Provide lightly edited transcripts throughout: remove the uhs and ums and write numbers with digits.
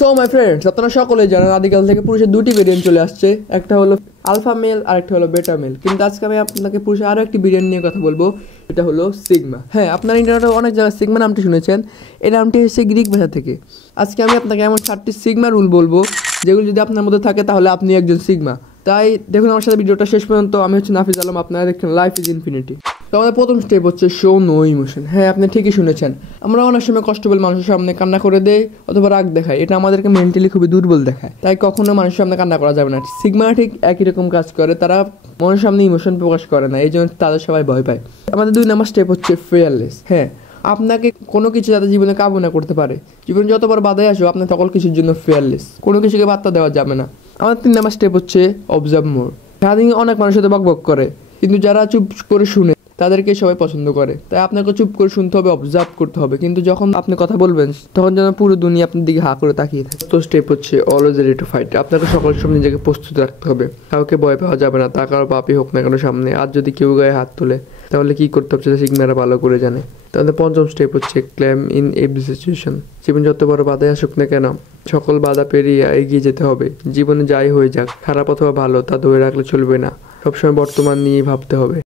So my friends, আপনারা সকলেই জানেন আদিকাল থেকে পুরুষের দুটি ভেরিয়েন্ট চলে আসছে, একটা হলো আলফা মেল আর একটা হলো বেটা মেল। কিন্তু আজকে আমি আপনাকে পুরুষের আরও একটি ভেরিয়েন্ট নিয়ে কথা বলবো, এটা হলো সিগমা। হ্যাঁ, আপনারা ইন্টারনেটে অনেক জায়গায় সিগমা নামটি শুনেছেন। এই নামটি এসেছে গ্রিক ভাষা থেকে। আজকে আমি আপনাকে এমন 7টি সিগমা রুল বলবো যেগুলো যদি আপনার মধ্যে থাকে তাহলে আপনি একজন সিগমা। তাই দেখুন আমার সাথে ভিডিওটা শেষ পর্যন্ত। আমি হচ্ছে নাফিজ আলম, আপনারা দেখছেন লাইফ ইজ ইনফিনিটি। তো আমাদের প্রথম স্টেপ হচ্ছে শো নো ইমোশন। হ্যাঁ, আপনি ঠিকই শুনেছেন। আমরা অনেক সময় কষ্ট পেলে মানুষের সামনে কান্না করে দেয় অথবা রাগ দেখায়। এটা আমাদেরকে মেন্টালি খুবই দুর্বল দেখায়, তাই কখনো মানুষের সামনে কান্না করা যাবে না। সিগমা ঠিক একই রকম কাজ করে, তারা মানুষের সামনে ইমোশন প্রকাশ করে না, এই জন্য তাদের সবাই ভয় পায়। আমাদের 2 নম্বর স্টেপ হচ্ছে ফিয়ারলেস। হ্যাঁ, আপনাকে কোনো কিছু যাতে জীবনে কাবু না করতে পারে। জীবনে যত বড় বাধাই আসো, আপনি সকল কিছুর জন্য ফিয়ারলেস, কোনো কিছুকে বার্তা দেওয়া যাবে না। আমাদের 3 নম্বর স্টেপ হচ্ছে অবজার্ভ মোর। সারাদিন অনেক মানুষের সাথে বকবক করে, কিন্তু যারা চুপ করে শুনে তাদেরকে সবাই পছন্দ করে। তাই আপনাকে চুপ করে শুনতে হবে, অবজার্ভ করতে হবে, কিন্তু যখন আপনি কথা বলবেন তখন যেন পুরো দুনিয়া আপনার দিকে হা করে তাকিয়ে থাকে। তো স্টেপ হচ্ছে অলওয়েজ রেডি টু ফাইট। আপনাকে সকল সময় নিজেকে প্রস্তুত রাখতে হবে, কাউকে ভয় পাওয়া যাবে না, তা কারো পাপই হোক না কেন সামনে। আর যদি কেউ গায়ে হাত তোলে তাহলে কি করতে হবে সেটা সিগমারা ভালো করে জানে। তাহলে 5ম স্টেপ হচ্ছে ক্লেম ইন এভরি সিচুয়েশন। জীবন যত বড় বাধাই আসুক না কেন, সকল বাধা পেরিয়ে এগিয়ে যেতে হবে। জীবনে যাই হয়ে যাক, খারাপ অথবা ভালো, তা ধরে রাখলে চলবে না, সবসময় বর্তমান নিয়ে ভাবতে হবে।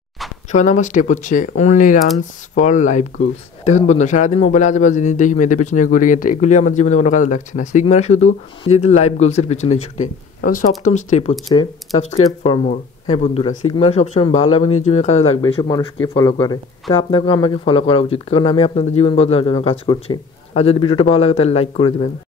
6 নম্বর স্টেপ হচ্ছে only runs for life goals. দেখুন বন্ধু, সারাদিন মোবাইলে আজেবাজে জিনিস দেখি, মেয়েদের পিছনে ঘুরে গেছে, এগুলি আমার জীবনে কোনো কাজে লাগছে না। সিগমারা শুধু নিজেদের লাইফ গোলসের পিছনে ছুটে। আমাদের 7ম স্টেপ হচ্ছে সাবস্ক্রাইব ফর মোর। হ্যাঁ বন্ধুরা, সিগমারা সবসময় ভালো এবং নিজের জীবনে কাজে লাগবে এসব মানুষকে ফলো করে। তা আপনাকেও আমাকে ফলো করা উচিত, কারণ আমি আপনাদের জীবন বদলানোর জন্য কাজ করছি। আর যদি ভিডিওটা ভালো লাগে তাহলে লাইক করে দেবেন।